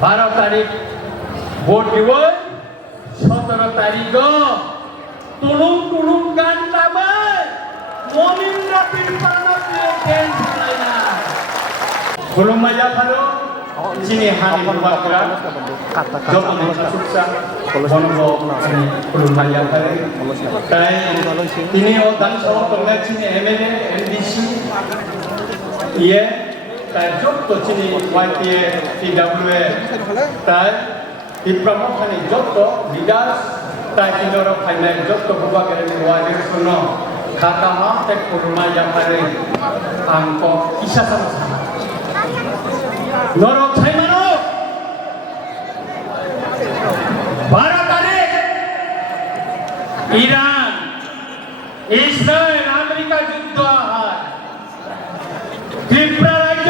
12 তারিখ ভোট দিব 17 তারিখ তুলুম তুলুম গান গাবে মমিন রাতের পানা দিয়ে দেন চালাই না খুলুমাইয়া ভালো চিনি হানি বাকরা যত কথা সুসা বনব খুলুমাইয়া ভালো তাই তিনি ও দান সহ তোমরা চিনি এমএলএ এমডিসি ইয়ে তাই যত চিনি ওয়াইটিএ টিডব্লিউএ তাই প্রমুখানি যত বিকাশ তাই তিনর ফাইনাল যত বুবাকের ওয়াইদের শুন খাতা মাতে খুলুমাইয়া ভালো আঙ্ক ইসা সামসা নরক ছাই মানো 12 তারিখ ইরান ইসরায়েল আমেরিকা যুদ্ধ হয় ত্রিপুরা রাজ্য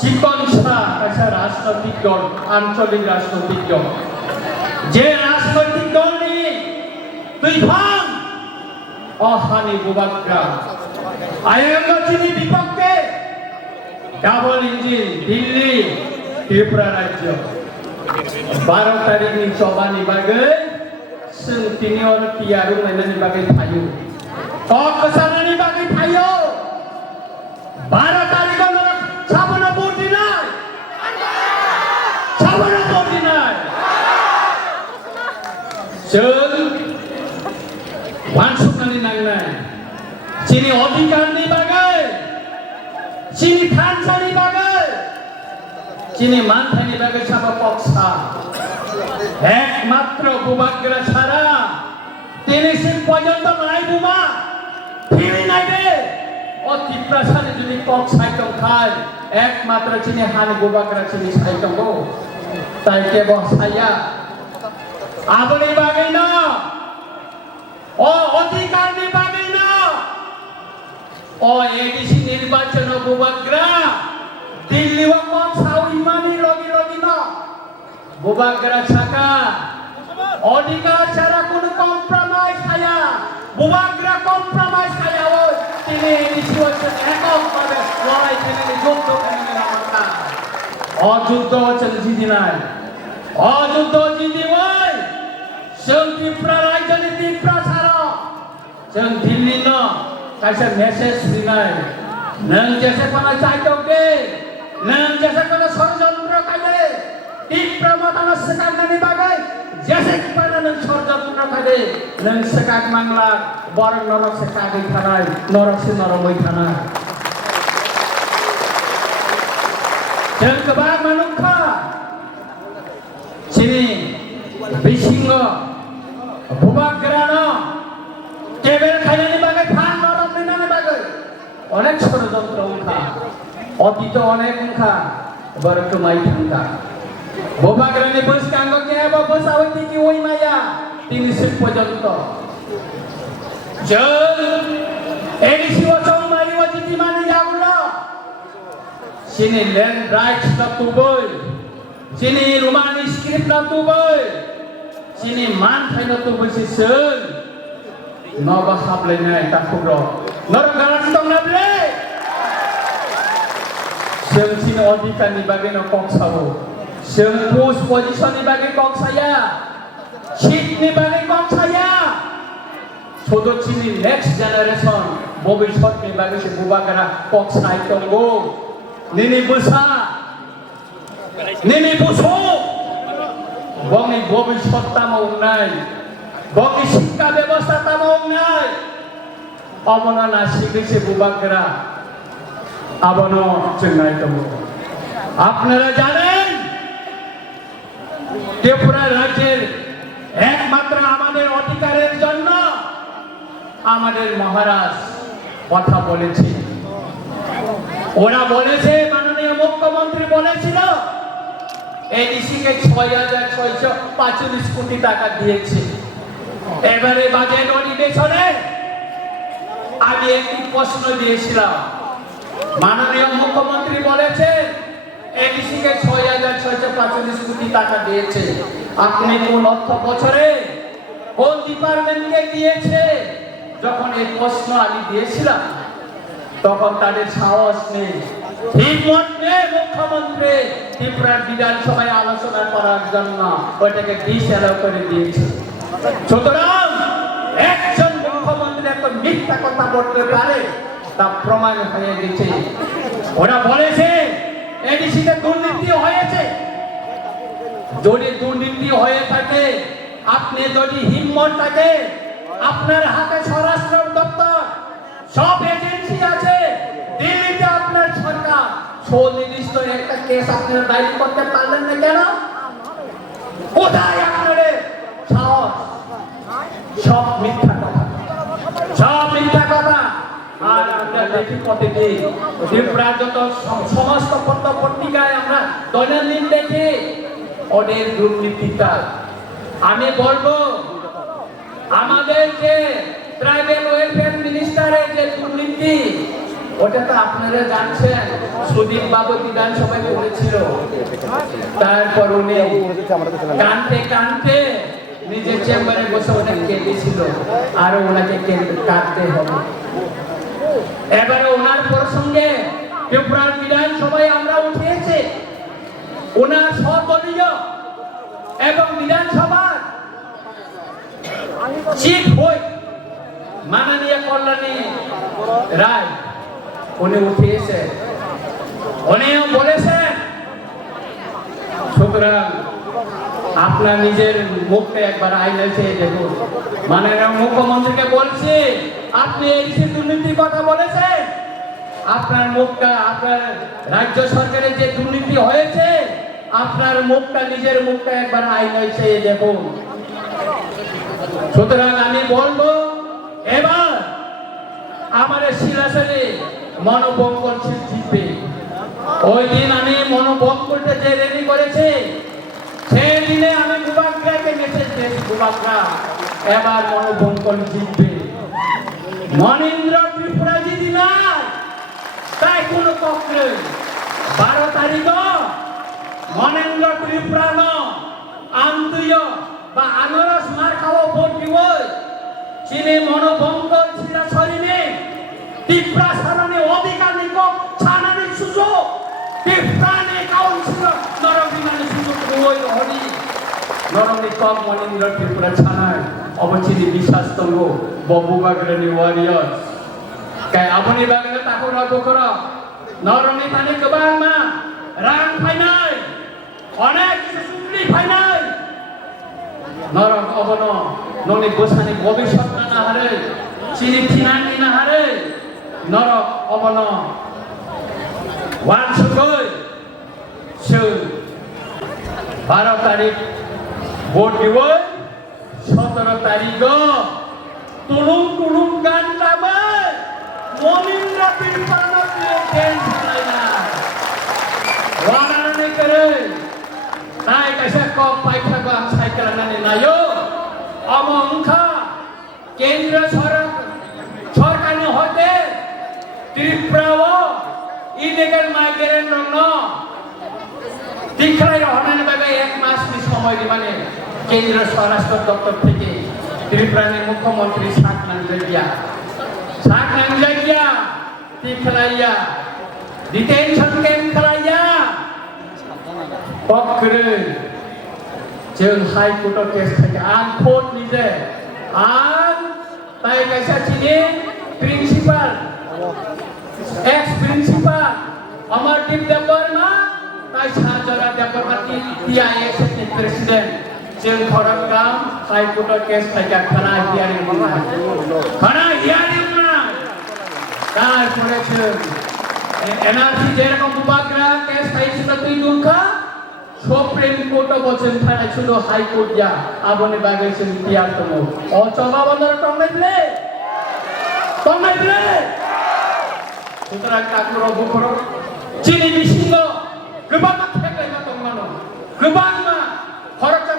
চিকনসা কাছা রাজনৈতিক দল আঞ্চলিক রাজনৈতিক দল যে রাজনৈতিক দল নিয়ে দুই ভাগ অহানি বুবাকরা আইএমএচিনি বিপক্ষে ডাবল ইঞ্জিন দিল্লি ত্রিপুরা রাজ্য 12 তারিখनि सभानि बागै जों तिनियर पियारु नायनायनि बागै थायो ककसानानि बागै थायो 12 तारिखआव साबना भोट दिनाय साबना भोट दिनाय जों वानसुकनानै नांनाय जोंनि अधिकारनि बागै जोंनि खानसानि बागै চিনি মানথাইনি বাগে সাবা পক্ষা একমাত্র বুবাকরা ছাড়া তিনি সিং পর্যন্ত নাই বুমা ফিরি নাই রে ও ত্রিপ্রাসানে যদি পক্ষাইতম খায় একমাত্র চিনি হান বুবাকরা চিনি সাইতম গো তাই কে বসাইয়া আবনি বাগে না ও অধিকারনি বাগে না ও এডিসি নির্বাচন বুবাকরা দিল্লি ও মনসাও ইমানি লগি লগি না বুবাকরা ছাকা অধিকার ছাড়া কোনো কম্প্রোমাইজ খায়া বুবাকরা কম্প্রোমাইজ খায়া ওই তিনি এডিসি হচ্ছে এককভাবে লড়াই খেলে যুদ্ধ খেলে না অযুদ্ধ হচ্ছে জিদি নাই অযুদ্ধ জিদি ওই जों ত্রিপুরা রাজ্যनि ত্রিপুরা ছাড়া जों দিল্লি ন কাছে মেসেজ দিনাই नों जैसे कोना चाइतों दे नों जैसे कोना षड़यंत्र करे ত্রিপুরা মাতাना सेकागनानि बागै जैसे कोना नों षड़यंत्र करे नों सेकाग मांगला बरं नरक सेकागै थानाय नरक से नरमै थानाय जों गोबां मनुखा सिनि बिसिंग बुबाकरानो टेबल खायनानि बागै फान नरक निनानि बागै অনেক ষড়যন্ত্র উঠা অতীত অনেক উঠা এবার কমাই থাকা বুবাকরানি বসকাঙ্গ কে বা বসাওতি কি ওই মায়া তিনি সে পর্যন্ত জল এডিসি ওচং মারি ওজিতি মানে যাগুলো সিনি ল্যান্ড রাইটস না তুবই সিনি রোমানি স্ক্রিপ্ট না তুবই সিনি মান থাইনা তুবই সিসল নবা হাবলাইনাय তাকুর नरगाला दंनाब्ले जों सिन अधिकारनि बागै न कक्साबो जों पोस्ट पजिशननि बागै कक्साया सीटनि बागै कक्साया सदोचिनि नेक्स्ट जेनारेशन भबिष्यतनि बागै से बुबाकरा कक्साय दंगो निनि बोसा निनि बोसो बंनि भबिष्यत तामावनाय बंनि शिक्षा व्यवस्था तामावनाय अबनो नासिगैसे बुबाकरा আবনো চেন্নাই তমো আপনারা জানেন ত্রিপুরা রাজ্যের একমাত্র আমাদের অধিকারের জন্য আমাদের মহারাজ কথা বলেছে ওরা বলেছে মাননীয় মুখ্যমন্ত্রী বলেছিল এডিসি কে ৬৬৪৫ কোটি টাকা দিয়েছে এবারে বাজেট অধিবেশনে আমি একটি প্রশ্ন দিয়েছিলাম মাননীয় মুখ্যমন্ত্রী বলেছে এডিসি কে ৬৬৪৫ কোটি টাকা দিয়েছে আপনি কোন অর্থ বছরে কোন ডিপার্টমেন্টকে দিয়েছে যখন এই প্রশ্ন আমি দিয়েছিলাম তখন তাদের সাহস নেই হিম্মত নেই মুখ্যমন্ত্রী ত্রিপুরার বিধানসভায় আলোচনা করার জন্য ওটাকে ডিসঅ্যালাউ করে দিয়েছে। সুতরাং একজন মুখ্যমন্ত্রী এত মিথ্যা কথা বলতে পারে তা প্রমাণ হয়ে গেছে। ওরা বলেছে এডিসিতে দুর্নীতি হয়েছে। যদি দুর্নীতি হয়ে থাকে, আপনি যদি হিম্মত থাকে, আপনার হাতে স্বরাষ্ট্র দপ্তর সব এজেন্সি আছে, দিল্লিতে আপনার সরকার সুনির্দিষ্ট একটা কেস আপনারা দায়ের করতে পারলেন না কেন? কোথায় আপনাদের সাহস? সব মিথ্যা কথা, সব মিথ্যা কথা। আর আমরা দেখি প্রতিদিন ত্রিপুরা যত সমস্ত পত্র পত্রিকায় আমরা দৈনন্দিন দেখি ওদের দুর্নীতিটা। আমি বলবো আমাদের যে ট্রাইবাল ওয়েলফেয়ার মিনিস্টারের যে দুর্নীতি, ওটা তো আপনারা জানছেন। সুদীপ বাবু বিধানসভায় বলেছিল, তারপর উনি কানতে কানতে নিজের চেম্বারে বসে ওনাকে কেঁদেছিল, আরো ওনাকে কাঁদতে হবে। এবারে ওনার প্রসঙ্গে ত্রিপুরার বিধানসভায় আমরা উঠিয়েছি, ওনার সদলীয় এবং বিধানসভার চিফ হুইপ মাননীয় কল্যাণী রায় উনি উঠিয়েছে, উনিও বলেছেন। সুতরাং আপনার নিজের মুখে একবার আইনে চেয়ে দেখুন। মাননীয় মুখ্যমন্ত্রীকে বলছি, আপনি এই দুর্নীতির কথা বলেছেন, আপনার মুখটা, আপনার রাজ্য সরকারের যে দুর্নীতি হয়েছে, আপনার মুখটা, নিজের মুখটা একবার আইনে চেয়ে দেখুন। সুতরাং আমি বলবো এবার আমাদের শিলাশালী মনোবঙ্কর জিতবে। ওই দিন আমি মনোবঙ্করটা যে রেডি করেছি, সেই দিনে আমি গুবাগ্রাকে মেসেজ দিয়েছি, গুবাগ্রা এবার মনোবঙ্কর জিতবে। মনীন্দ্র ত্রিপুরা জিতি না, তাই কোন পক্ষে 12 তারিখ মনীন্দ্র ত্রিপুরা আন্তর্য বা আনারস মার খাওয়া ভোট দিব। চিনে মনোবঙ্কর ছিল শরীরে ত্রিপুরা সারণে অধিকার নিক ছানানির সুযোগ, ত্রিপুরানে কাউন্সিলর নরবিমানে সুযোগ ওই হরি নরমি কম মনীন্দ্র ত্রিপুরা ছানায় অবচিনি বিশ্বাস তঙ্গ ববুবাগ্রানি ওয়ারিয়র্স কাই আপনি বাগলে তাকো রবকর নরমি পানি গোবাং মা রাং ফাইনাল অনেক সুন্দরী ফাইনাল নরক অবন ননি গোসানি ভবিষ্যৎ না হারে চিনি থিনানি না হারে নরক অবন ওয়ান সুকই সু 12 তারিখ ভোট দিব 17 তারিখ তুলুম তুলুম গান গাবে মনীন্দ্র ত্রিপুরা ট্রেন চালাই না ওয়ানানি করে তাই কাছে কপ পাইখাবা সাইকেল নানি নায়ো অমংখা কেন্দ্র সরকার হতে ত্রিপুরা ইলিগাল মাইগ্রেন্ট ন দীক্ষায় হনানি ভাবে 1 মাস সময় মানে কেন্দ্র স্বরাষ্ট্র দপ্তর থেকে ত্রিপুরার মুখ্যমন্ত্রী সাকনান জাগিয়া দীক্ষাইয়া ডিটেনশন ক্যাম্প খালাইয়া পক্ষরে जों हाई कोर्ट केस থেকে आं कोर्ट निजे आं ताई कैसा चिनी principal ex principal Amardeep Debbarma ताई साजरा देवबर्मा टीआईएस के प्रेसिडेंट जों खरगगांव हाई कोर्ट केस থেকে खाना हियारिं ना তারপরে जों एनआरसी যেরকম বুবাগ্রা কেস খাইছিল তুই দুঃখা সুপ্রিম কোর্ট বলছেন থানায় ছিল হাই কোর্ট যা আবনে বাগেছেন তিয়াতম ও চবা বন্দর টঙ্গাইলে সুতরাং কাকুর বুকুর চিনি বিসিঙ্গ গোবাং থেকে না তংমানো গোবাং মা খরচা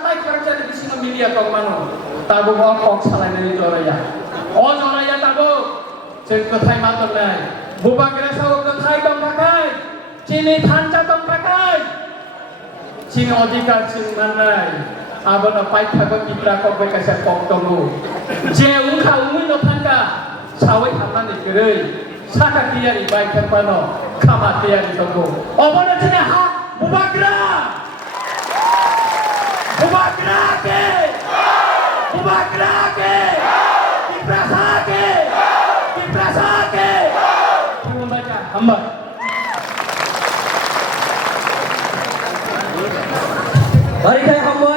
বিসিঙ্গ মিডিয়া তংমানো তাবো কক সালাইনানি জরায়া তাবো जों কোথায় মাতন নাই বুবাগ্রা সাও কোথায় দং থাকাই চিনি থানচা দং থাকাই চিনি অধিকার চিন্নাই আবনা পাইথাগো কিপ্রা কবে কাছে পক্তমু যে উখা উমিনো থাকা সাওই থামনানি গरै সাকা তিয়ারি বাইখারপানো খামা তিয়ারি দंगो অবনা চিনি হা বুবাগ্রা হাম্বাই বাড়ি খাই হাম্বাই